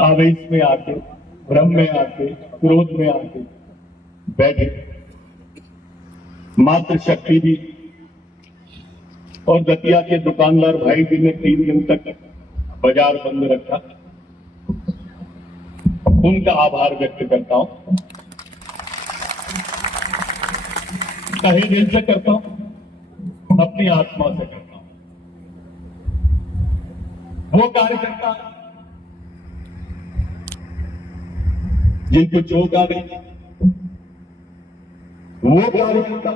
आवेश में आके, भ्रम में आके, क्रोध में आके बैठे। मात्र शक्ति भी और दतिया के दुकानदार भाई जी ने 3 दिन तक बाजार बंद रखा। उनका आभार व्यक्त करता हूं, तहे दिल से करता हूं, अपनी आत्मा से करता हूं। वो कार्यकर्ता जिनको चोट आ गई, वो कार्यकर्ता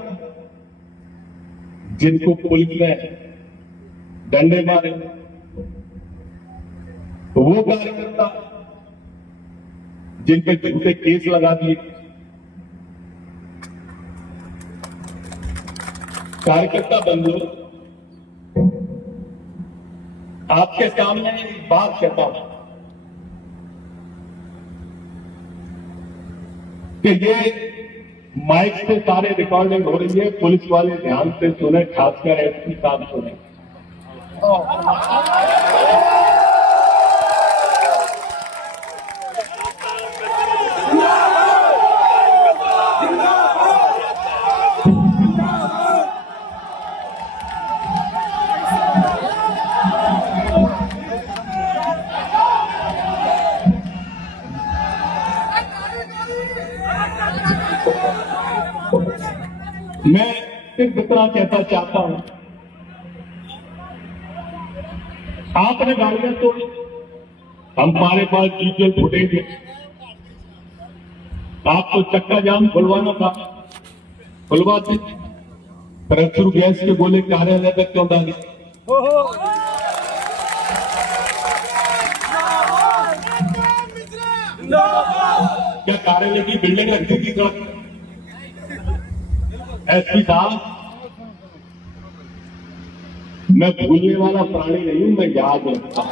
जिनको पुलिस ने डंडे मारे, वो कार्यकर्ता जिन पे झूठे केस लगा दिए, कार्यकर्ता बंधु, आपके सामने एक बात कहता हूं कि ये माइक से सारे रिकॉर्डिंग हो रही है, पुलिस वाले ध्यान से सुने, खासकर एसपी साहब सुने। मैं सिर्फ इतना कहना चाहता हूं, आपने गाड़ियां तोड़ी, हमारे पास डीजल फुटेज है, आपको चक्का जाम खुलवाना था, खुलवाते। परंतु गैस के गोले कार्यालय तक क्यों डाले? क्या कार्यालय की बिल्डिंग रखी थी सड़क? एसपी साहब, मैं भूलने वाला प्राणी नहीं हूं, मैं याद रखता हूं।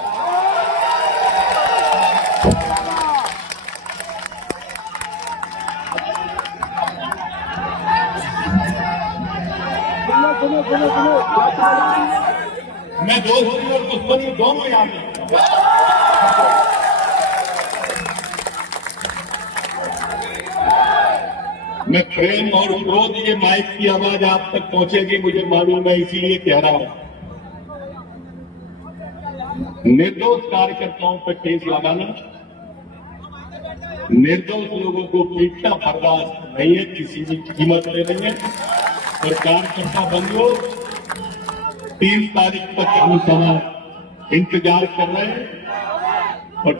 मैं दोस्ती और दुश्मनी दोनों याद रखता हूं। मैं प्रेम और क्रोध, ये माइक की आवाज आप तक पहुंचेगी मुझे मालूम है, इसीलिए कह रहा हूं। निर्दोष कार्यकर्ताओं पर केस लगाना, निर्दोष लोगों को पीटना बर्दाश्त नहीं है, किसी भी कीमत पे नहीं है। और कार्यकर्ता बंधुओं, 3 तारीख तक हम समाज इंतजार कर रहे हैं। और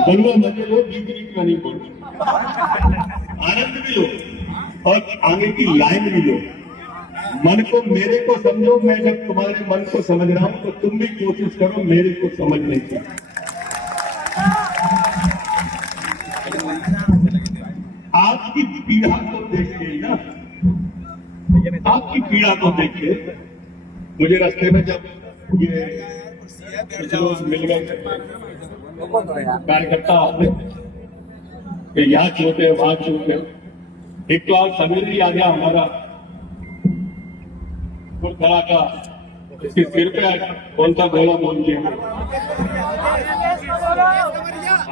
बोलो, मजे लो, बीच में नहीं बोलो, आनंद भी लो और आगे की लाइन भी लो। मन को, मेरे को समझो, मैं जब तुम्हारे मन को समझ रहा हूं तो तुम भी कोशिश करो मेरे को समझने की। आपकी पीड़ा को देख के ना, आपकी पीड़ा को देख के मुझे रास्ते में जब ये लोग मिल गए कार्यकर्ता, आपने यहाँ चलते हैं, वहां चलते हैं, एक तो आज सवेरे ही आ गया हमारा खड़ा का, इसके सिर पे कौन सा गोला बोल दिया,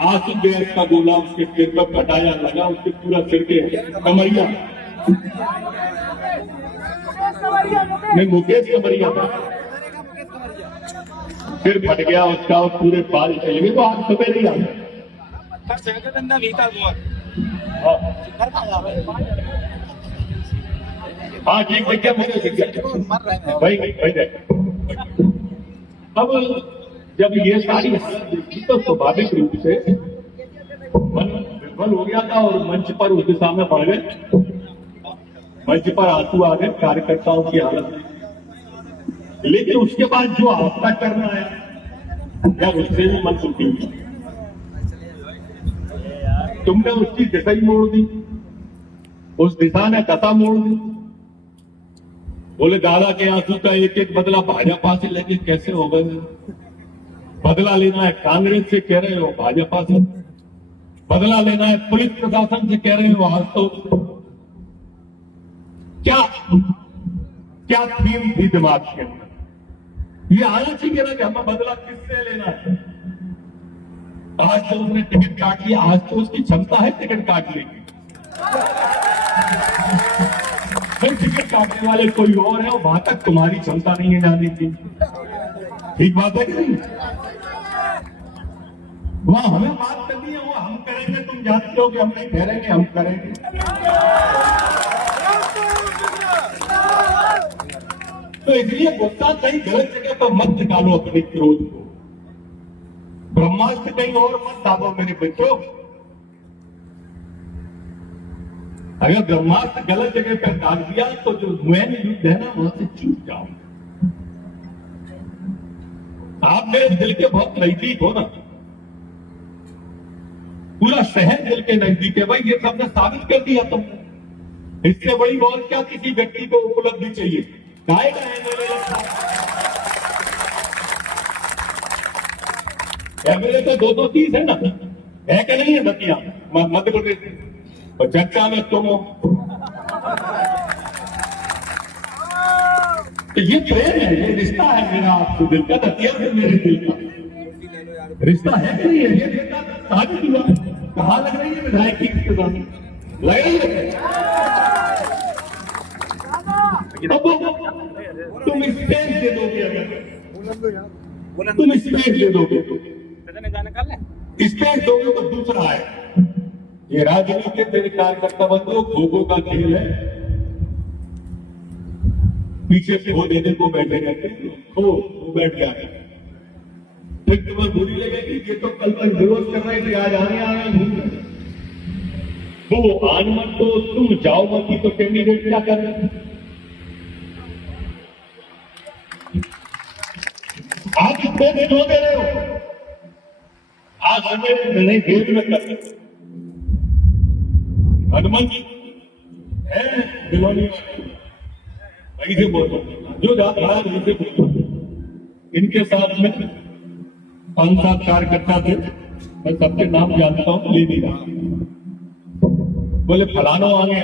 आंसू गैस का गोला उसके सिर पर फटाया लगा, उसके पूरा सिर के कमरिया में, मुकेश कमरिया था, सिर फट गया उसका और पूरे बाल चले गए। तो आज सवेरे ही आ गया। हाँ ठीक है, भाई अब जब ये सारी हालत देखी तो स्वाभाविक रूप से मन विफल हो गया था और मंच पर उस दिशा में बढ़ गए, मंच पर आंसू आ गए कार्यकर्ताओं की हालत। लेकिन उसके बाद जो आपका करना है, या उससे भी मन सुखी हुई, तुमने उसकी दिशा ही मोड़ दी, उस दिशा ने दशा मोड़ दी। बोले दादा के आंसू का एक एक बदला भाजपा से लेके कैसे हो गए? बदला लेना है कांग्रेस से, कह रहे हो भाजपा से। बदला लेना है पुलिस प्रशासन से, कह रहे हो आज तो। क्या थीम थी दिमाग के अंदर? ये आलसी कहना कि हमें बदला किससे लेना है। आज तो उसने टिकट काट लिया, आज तो उसकी क्षमता है टिकट काटने की। फिर टिकट काटने वाले कोई और है और वहां तक तुम्हारी क्षमता नहीं है जाने की। ठीक बात है कि नहीं? वहां हमें बात करनी है, वो हम करेंगे, तुम जानते हो कि हम नहीं ठहरेंगे, हम करेंगे। तो इसलिए गुस्सा कहीं गलत जगह पर मत निकालो अपने क्रोध को। ब्रह्मास्त्र कहीं और मत डालो मेरे बच्चों। अगर ब्रह्मास्त्र गलत जगह पर डाल दिया तो जो मैन युद्ध है ना वहां से चूक जाओ। आप मेरे दिल के बहुत नजदीक हो ना, पूरा शहर दिल के नजदीक है भाई, ये सबने साबित कर दिया तुमने। इससे बड़ी और क्या किसी व्यक्ति को उपलब्धि चाहिए? काय का एमएलए तो 230 है ना, है क्या नहीं है नदियां मध्य प्रदेश में, और चर्चा में तुम हो। तो ये प्रेम है, ये रिश्ता है मेरा आपको दिल का, नदिया है मेरे दिल का रिश्ता है कि नहीं है? ये रिश्ता साबित हुआ। कहाँ लग रही है विधायक की इसके सामने? लग रही है। तुम स्पेस दे दोगे, अगर तुम स्पेस दे दोगे स्पेस दोगे तो दूसरा है, ये राजनीति के मेरे कार्यकर्ता बंधुओं खो-खो का खेल है। पीछे से खो देने को बैठे रहते, खो वो बैठ जाए, फिर तुम्हें बुरी लगेगी ये तो कल तक विरोध कर रहे थे, आज आने आ रहे हैं। वो आन मत तो तुम जाओ मत, तो कैंडिडेट क्या कर रहे हैं? आप स्पेस क्यों दे रहे हो? आज हमें नहीं देश में कर हनुमान जी है बिलोनी वहीं से बोलो, जो जाता है वहीं से बोलो। इनके साथ में 5-7 कार्यकर्ता थे, मैं सबके नाम जानता हूं, ले नहीं रहा। बोले फलानो आ गए,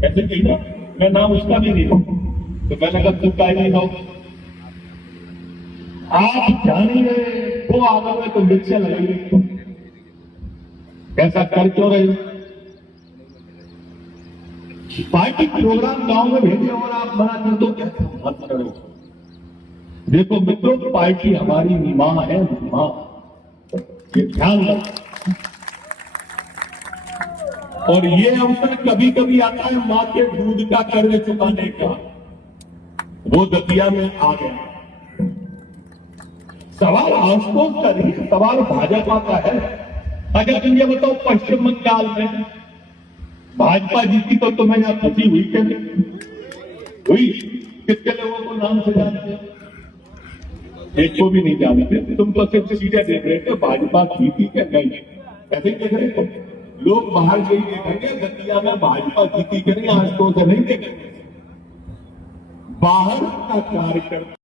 कैसे कही, मैं नाम उसका भी नहीं, तो मैंने कहा तू का नहीं हो, आप जानिए वो आगे में तो रिक्शा लगेगी, ऐसा कर क्यों रहे? पार्टी प्रोग्राम गांव में भेजे और आप मना कर दो, क्या मत करो। देखो मित्रों, पार्टी हमारी मां है, मां, ये ध्यान रखो। और ये अवसर कभी कभी आता है मां के दूध का कर्ज चुकाने का, वो दतिया में आ गया। सवाल आशुतोष का नहीं, सवाल भाजपा का है। अगर तुम ये बताओ पश्चिम बंगाल में भाजपा जीती तो तुम्हें यहाँ खुशी हुई क्या? हुई? कितने लोगों को नाम से जानते हैं? एक को भी नहीं जानते। तुम तो सिर्फ सीधे देख रहे थे भाजपा जीती क्या नहीं, ऐसे ही देख रहे थे। लोग बाहर यही देखेंगे दतिया में भाजपा जीती क्या नहीं, आशुतोष नहीं देखेंगे। बाहर का कार्यकर्ता